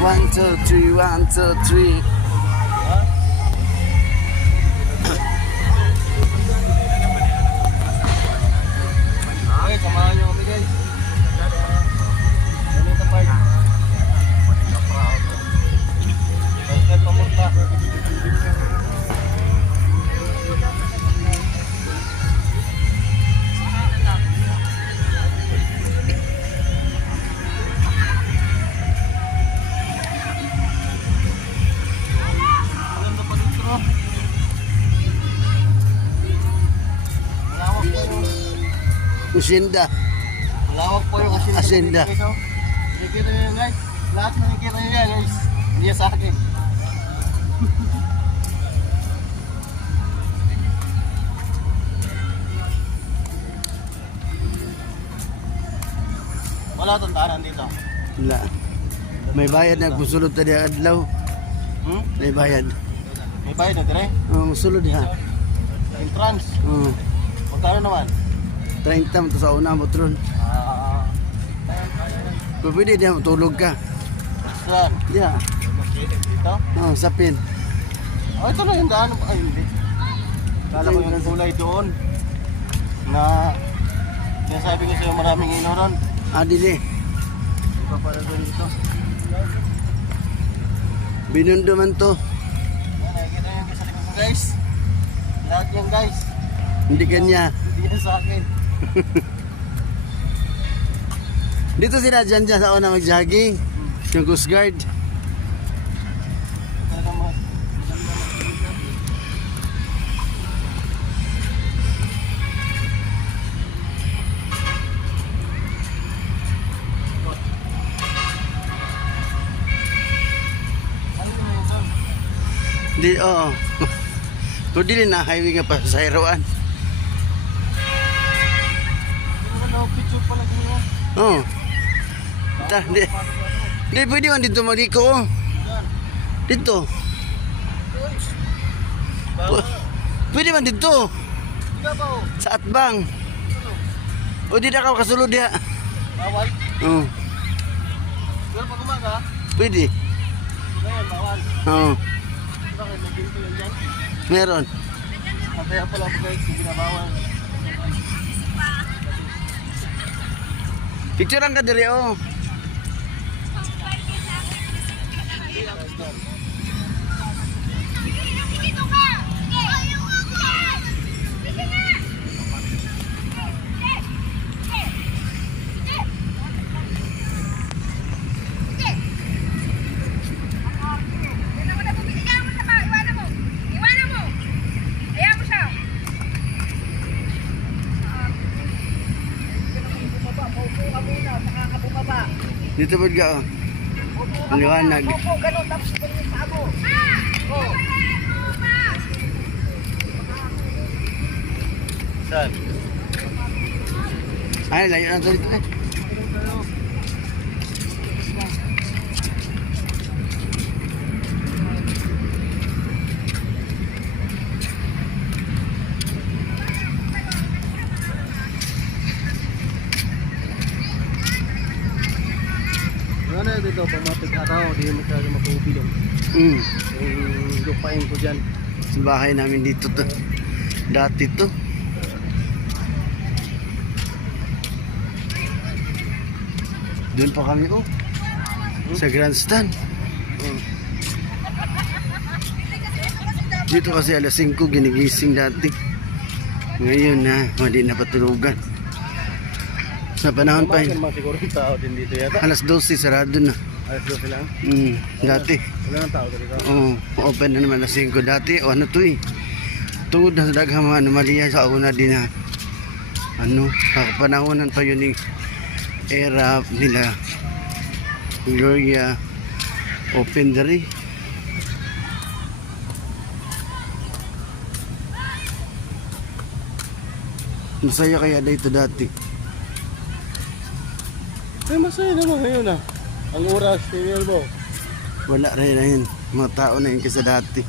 1, 2, 3, 1, 2, 3. Okay, samahan nyo kami guys. Ano ito part? Bakit pamurta? Maganda pa dito, no? Malawak po yung... Hacienda. Malawak po yung Hacienda. guys, oh. Nakikita nyo yan guys. Lahat nakikita nyo yan guys. Hindi yan sa akin. Wala itong daanan dito. Wala. May bayad na kusulod tadi adlaw. May bayad. May bayad na dire. Sulod ha. Entrance. Oh, Magkano naman? 30 mo to sa una mo tron. Kung pwede diya matulog ka. Saan? Diya. Dito? Sapin. Oh, ito na yung daan. Ay, hindi. Kala ko yung kulay doon. Na sinasabi ko sa'yo maraming ilaw ron. Dili. Iba pala doon dito. Binundo man to. Yan, nakikita nyo sa likod ko guys. Lahat yan guys. Hindi kanya. Hindi yan sa akin. Dito sila dyan sa una mag-jogging. Yung Coast Guard. Talagang ano na yun doon? Di, oo. Kung dili na highway nga pa sa Hairoan. Hindi naman ako picture pala dito. Oo. Di pwede man dito maliko. Oh. Dito. Pwede man dito. Hindi ba o? Sa Atbang. O di na ka kasulod ya. Bawal? Oo. Pero pag umaga, Pwede. ngayon bawal. Oo. Bakit? May pinto yan dyan? Meron. Kaya pala po guys, hindi na bawal. Picturean ka diri oh. Dito ba ka oh. Ang liwanag. Saan? Ay, layo na to dito eh. Ano na dito, pamatig araw, di masyado makubilong. Yung lupain ko dyan. Sa bahay namin dito to. Dati to. Doon pa kami oh. Sa grandstand. Dito kasi alas 5 ginigising dati. Ngayon na, hindi na patulugan. Sa panahon pa yun. Siguro yung tao din dito yata. Alas 12 sarado na. Alas 12 lang. Dati. Wala nang tao dito. Open na naman alas 5 dati. O ano to eh. Tungod na sa daghang mga anomalya sa una din na panahonan pa yun yung era nila Gloria open dari. Masaya kaya dito dati. Ay, masaya naman ngayon ah. Ang oras, tingnan mo. Wala rin na yun. Mga tao na yun kaysa dati.